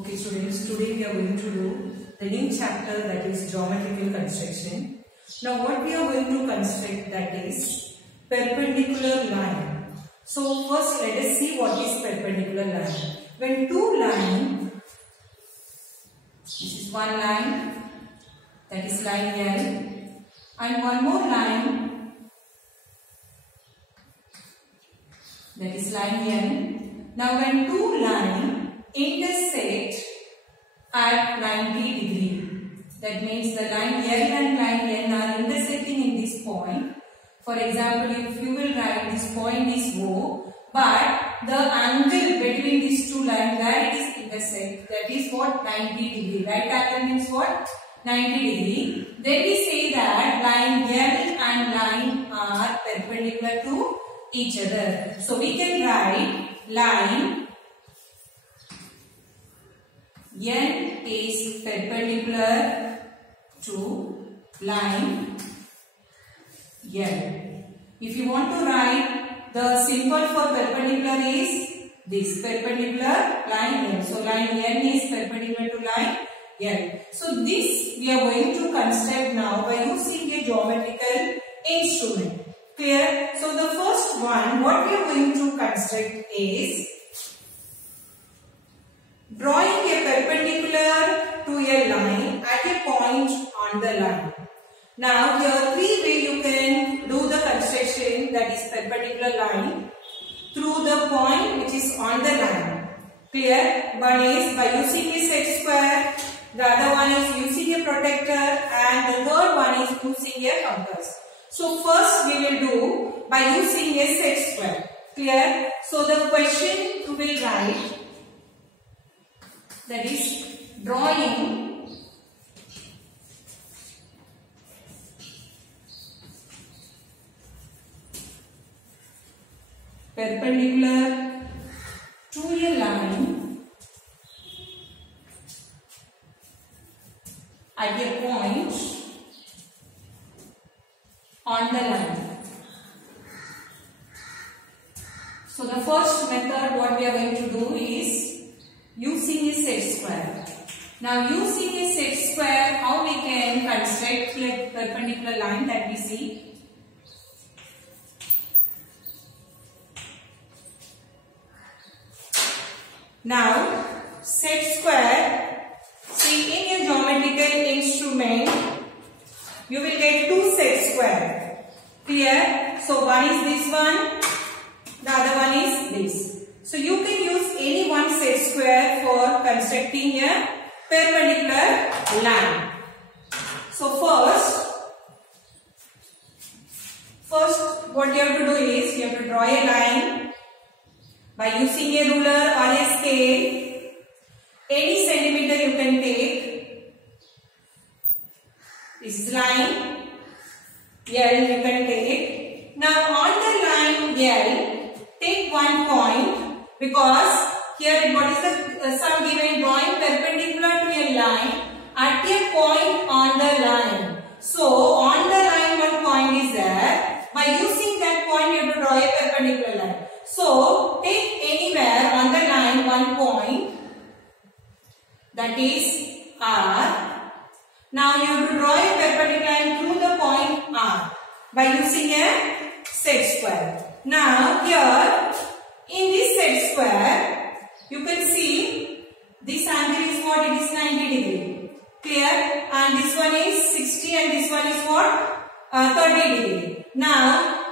Okay students, today we are going to do the new chapter, that is geometrical construction. Now what we are going to construct, that is perpendicular line. So first let us see what is perpendicular line. When two lines, this is one line, that is line L, and one more line, that is line N. Now when two lines intersect at 90 degree, that means the line L and line N are intersecting in this point. For example, if you will write this point is O, but the angle between these two lines where it is intersect, that is what, 90 degree. Right angle means what? 90 degree. Then we say that line L and line are perpendicular to each other. So we can write line N is perpendicular to line L. If you want to write, the symbol for perpendicular is this, perpendicular line N. So line N is perpendicular to line L. So this we are going to construct now by using a geometrical instrument. Clear? So the first one, what we are going to construct is drawing a perpendicular to a line at a point on the line. Now here three ways you can do the construction, that is perpendicular line through the point which is on the line. Clear? One is by using a set square, the other one is using a protractor, and the third one is using a compass. So first we will do by using a set square. Clear? So the question you will write, that is drawing perpendicular to a line at a point on the line. So the first method what we are going to do is using a set square. Now using a set square, how we can construct a perpendicular line, that we see. Now set square, see in a geometrical instrument you will get two set square. Clear? So one is this one, the other one is this. So you can use any one set square for constructing a perpendicular line. So first what you have to do is you have to draw a line by using a ruler or a scale. Any centimeter you can take. This is line L you can take. Now on the line L, take one point. Because here what is the sum given, drawing perpendicular to a line at a point on the line. So on the line one point is there. By using that point you have to draw a perpendicular line. So take anywhere on the line one point, that is R. Now you have to draw a perpendicular line through the point R by using a set square. Now here in this set square, you can see this angle is what? It is 90 degree. Clear? And this one is 60 and this one is what? 30 degree. Now,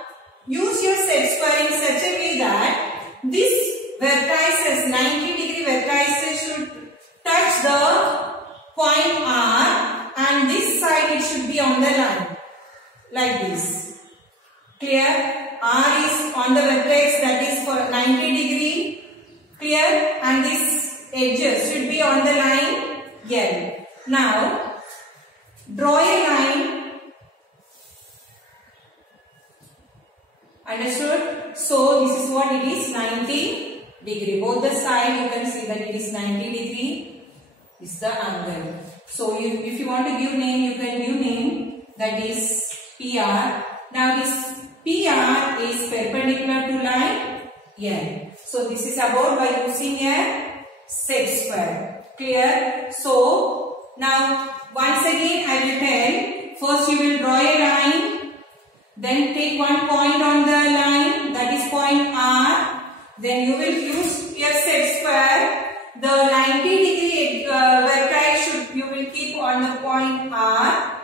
use your set square in such a way that this vertices, 90 degree vertices should touch the point R, and this side it should be on the line. Like this. Clear? R is on the vertex, that is for 90 degree. Clear? And this edges should be on the line L. Now draw a line. Understood? So this is what it is, 90 degree. Both the side you can see that it is 90 degree. This is the angle. So if you want to give name, you can give name, that is PR. Now this PR is perpendicular to line L. So this is about by using a set square. Clear? So now once again I will tell. First you will draw a line. Then take one point on the line, that is point R. Then you will use your set square. The 90-degree vertex you will keep on the point R,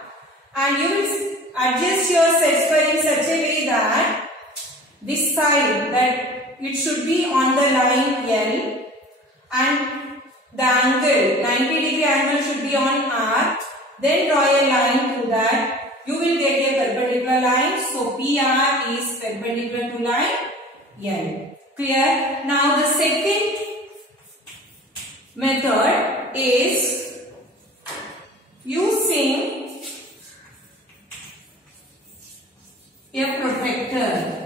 and you will adjust your set square in such a way that this side, that it should be on the line L, and the angle, 90-degree angle should be on R. Then draw a line to that. You will get a perpendicular line. So PR is perpendicular to line L. Clear? Now the second method is using a protractor.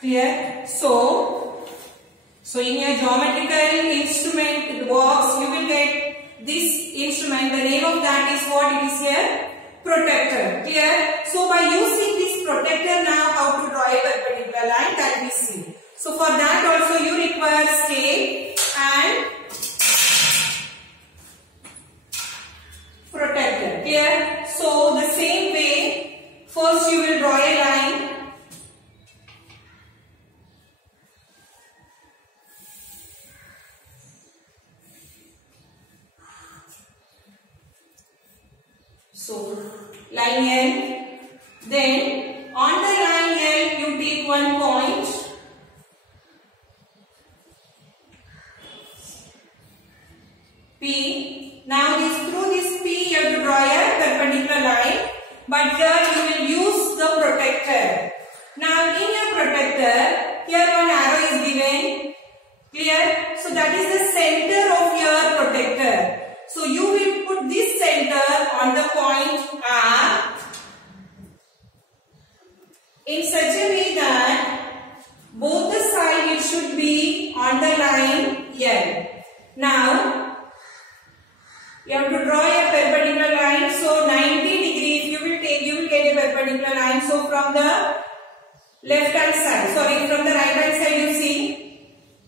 Clear? So in your geometrical instrument box, you will get this instrument. The name of that is what? It is a protractor. Clear? So by using this protractor now, how to draw a perpendicular line, that we see. So for that also you require scale and protractor. Clear? So the same way, first you will draw a line. So line L. Then on the line L you take one point. P. Now through this P you have to draw a perpendicular line, but here you will use the protractor. Now in your protractor, here one arrow is given. Clear? So that is the center of your protractor. So you will put this center on the point R in such a way that both the sides it should be on the line L. Now you have to draw a perpendicular line. So 90-degree if you will take, you will get a perpendicular line. So from the left hand side, from the right hand side you see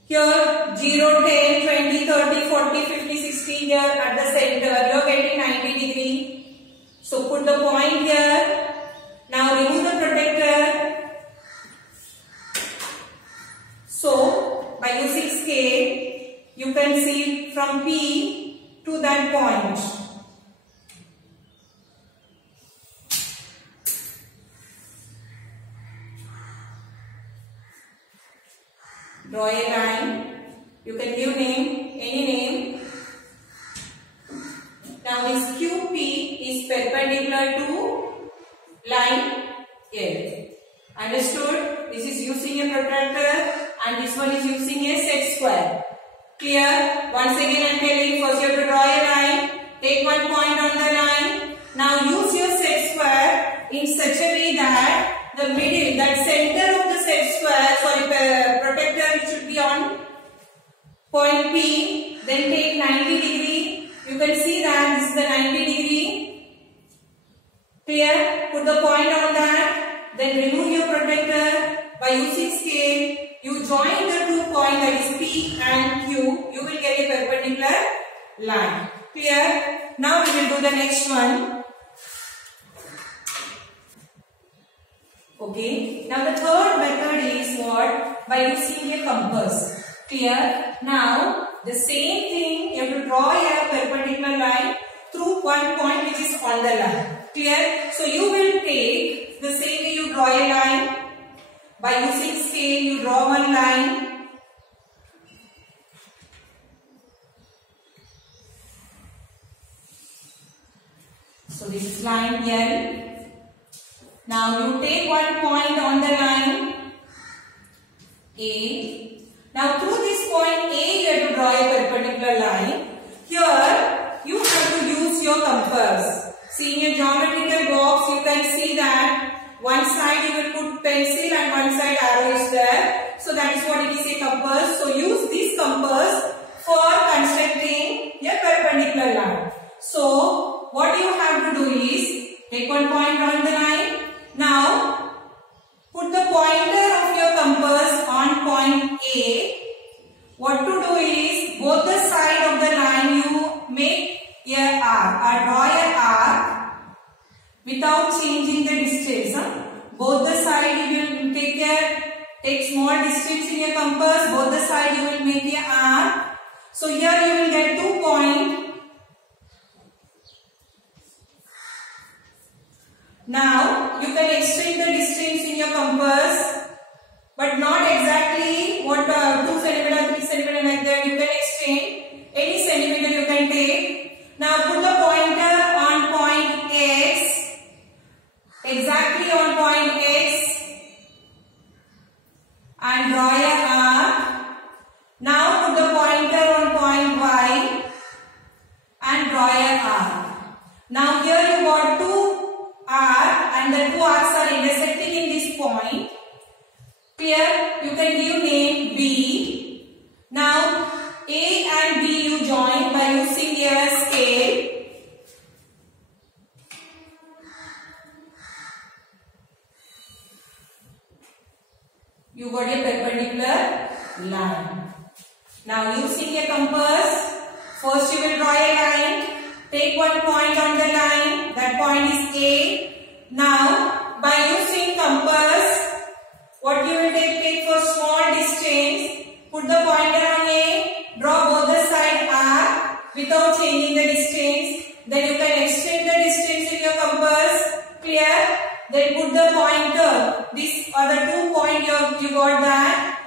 here 0, 10, 20, 30, 40, 50, 60 here at the center. You are getting 90-degree. So put the point here. Now remove the protractor. So by using scale, you can see from P to that point. Draw a line. You can give name, any name. Now this QP is perpendicular to line L. Understood? This is using a protractor and this one is using a set square. Clear? Once again I am telling, first you have to draw a line. Take one point on the line. Now use your set square in such a way that the middle, that center of the set square, protractor, it should be on point P. Then take 90-degree. You can see that this is the 90-degree. Clear? Put the point on that. Then remove your protractor. By using scale, you join the 2 points, that is P and Q. You will get a perpendicular line. Clear? Now we will do the next one. Okay. Now the third method is what? By using a compass. Clear? Now the same thing, you have to draw a perpendicular line through one point which is on the line. Clear? So you will take the same way you draw a line. By using scale, you draw one line. So this is line L. Now you take one point on the line A. Now through this point A, you have to draw a perpendicular line. Here you have to use your compass. See, in a geometrical box, you can see that one side you will put pencil and one side arrow is there. So that is what it is, a compass. So use this compass for constructing a perpendicular line. So what you have to do is take one point on the line. Now put both the side you will take small distance in your compass, both the side you will make a arc. So here you will get 2 points. Now you can extend the distance in your compass, but not exactly what 2 centimeter, 3 centimeter like that. You can extend any centimeter you can take. Now put the pointer on point X, exactly on point X, and draw a arc. Now put the pointer on point Y and draw a arc. Now here you got 2 arcs and the 2 arcs are intersecting in this point. Clear? You can give name B. Now A and B you join by using a scale. You got a perpendicular line. Now using a compass, first you will draw a line. Take 1 point on the line. That point is A. Now by using compass, what you will take for small distance, put the pointer on A, draw both the side arc without changing the distance. Then you can extend the distance in your compass. Clear? Then put the pointer. These are the 2 points you got that.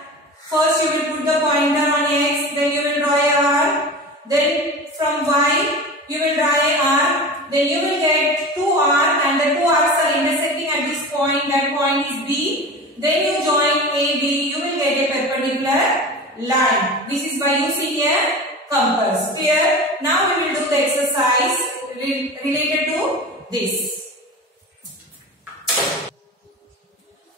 First you will put the pointer on X, then you will draw a arc. Then from Y you will draw a arc. Then you will get 2 arcs and the 2 arcs are intersecting at this point. That point is B. Then you join AB. You will get a perpendicular line. This is by using a compass. Clear? Now we will do the exercise related to this.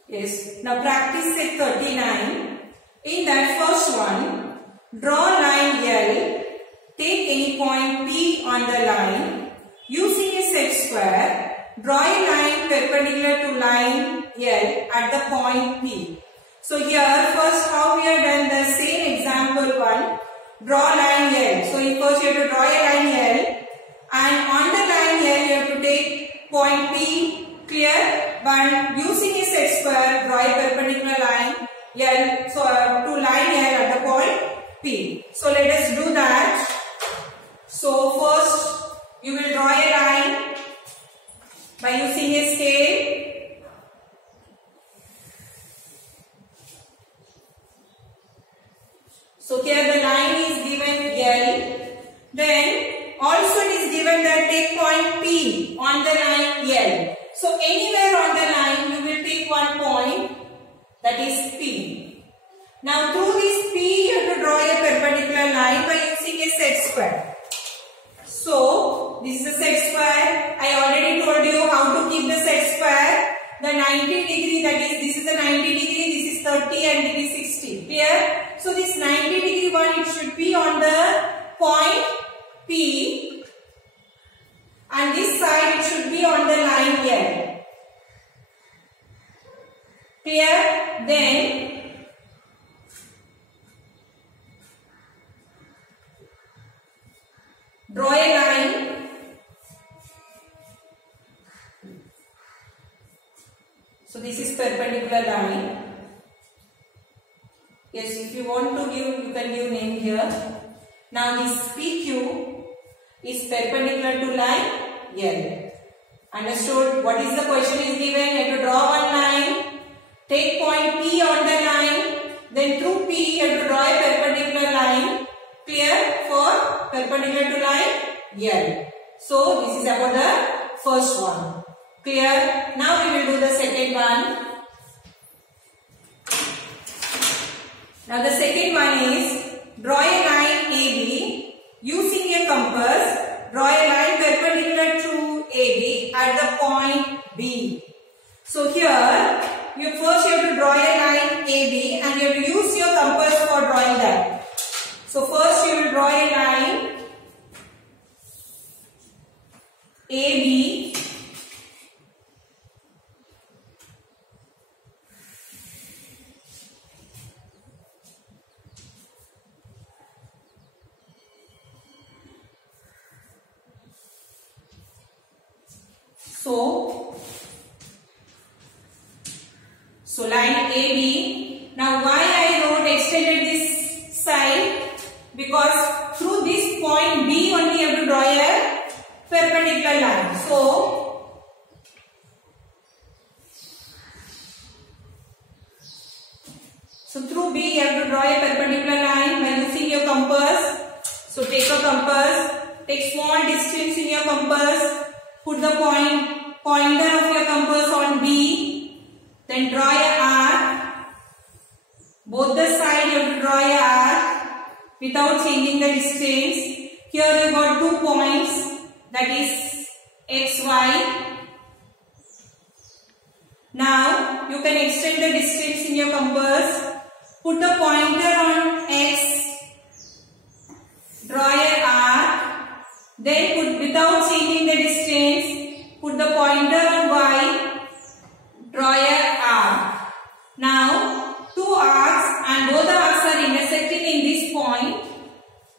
Yes. Now practice set 39. In that first one, draw line L. Take any point P on the line. Using a set square, draw a line perpendicular to line L at the point P. So here first how we have done the same example one. Draw line L. So first you have to draw a line L. And on the line L you have to take point P. Clear? But using a set square, draw a perpendicular line L to line L at the point P. So let us do that. So first you will draw a line by using a scale. So here the line is given L. Then also it is given that take point P on the line L. So anywhere on the line you will take 1 point, that is P. Now through this P you have to draw a perpendicular line by using a set square. So this is a set square. I already told you how to keep the set square. The 90 degree, that is this is a 90 degree, this is 30 and this is 60. Clear? So this 90 degree one, it should be on the point P. And this side it should be on the line L. Clear? Then draw a line. So this is perpendicular line. Yes, if you want to give, you can give name here. Now this PQ is perpendicular to line L. Understood? What is the question is given? You have to draw one line, take point P on the line, then through P you have to draw a perpendicular line. Clear? For perpendicular to line L. So this is about the first one. Clear? Now we will do the second one. Now the second one is draw a line AB. Using a compass, draw a line perpendicular to AB at the point B. So here, you first have to draw a line AB and you have to use your compass for drawing that. So first you will draw a line AB. So So line AB. Now why I wrote extended this side? Because through this point B only you have to draw a perpendicular line. So through B you have to draw a perpendicular line by using your compass. So take a compass, take small distance in your compass, put the pointer of your compass on B, then draw a arc. Both the sides you have to draw a arc without changing the distance. Here you got 2 points, that is X, Y. Now you can extend the distance in your compass. Put the pointer on X, draw a arc, then put, without changing the distance, put the pointer on Y, draw a arc. Now 2 arcs and both the arcs are intersecting in this point.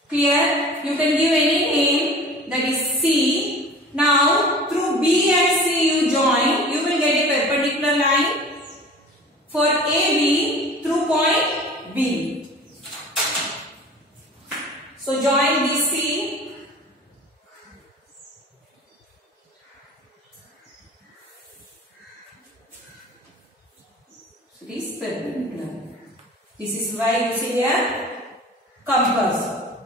Clear? You can give any name, that is C. Now through B and C you join, you will get a perpendicular line for AB through point B. So join BC. So this is perpendicular. This is why using a compass.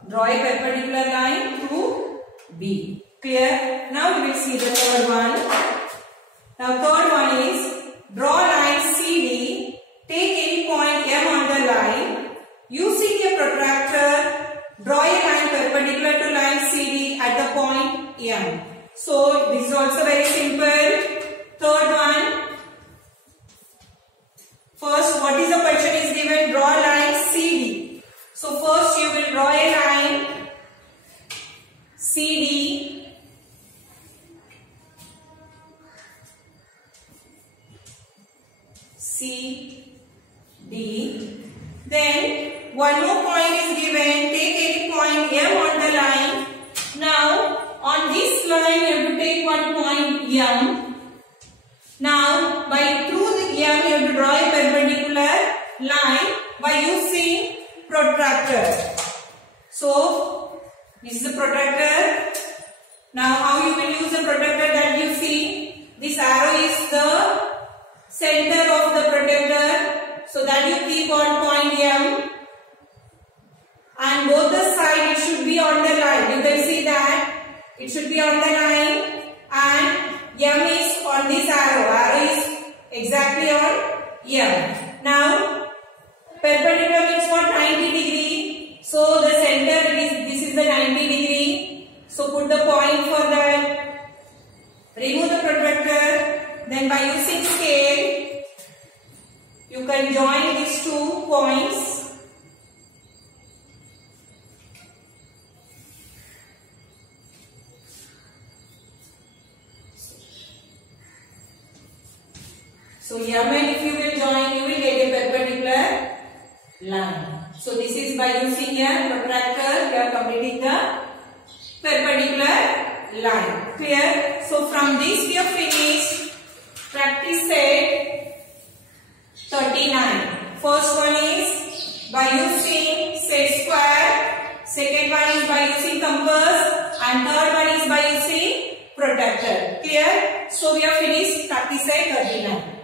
Draw a perpendicular line through B. Clear? Now we will see the third one. Now third one is draw line CD. Take any point M on the line. Using a protractor, draw a line perpendicular to line CD at the point M. So this is also very simple. Third one. First, what is the question is given? Draw line CD. So first you will draw a line CD. CD. Then one more point is given. Take any point M on the line. Now on this line you have to take one point M. Now by through the M you have to draw a perpendicular line by using protractor. So this is the protractor. Now how you will use the protractor, that you see this arrow is the center of the protractor, so that you keep on point M, and both the sides it should be on the line. You can see that it should be on the line and M is on this arrow. Arrow is exactly on M. Now perpendicular means what? 90 degree. So the center this is the 90 degree. So put the point for that. Remove the protractor. Then by using scale, you can join these 2 points. So M and if you will join, you will get a perpendicular line. So this is by using a protractor, we are completing the perpendicular line. Clear? So from this we have finished practice set 39. First one is by using set square, second one is by using compass, and third one is by using protractor. Clear? So we have finished practice set 39.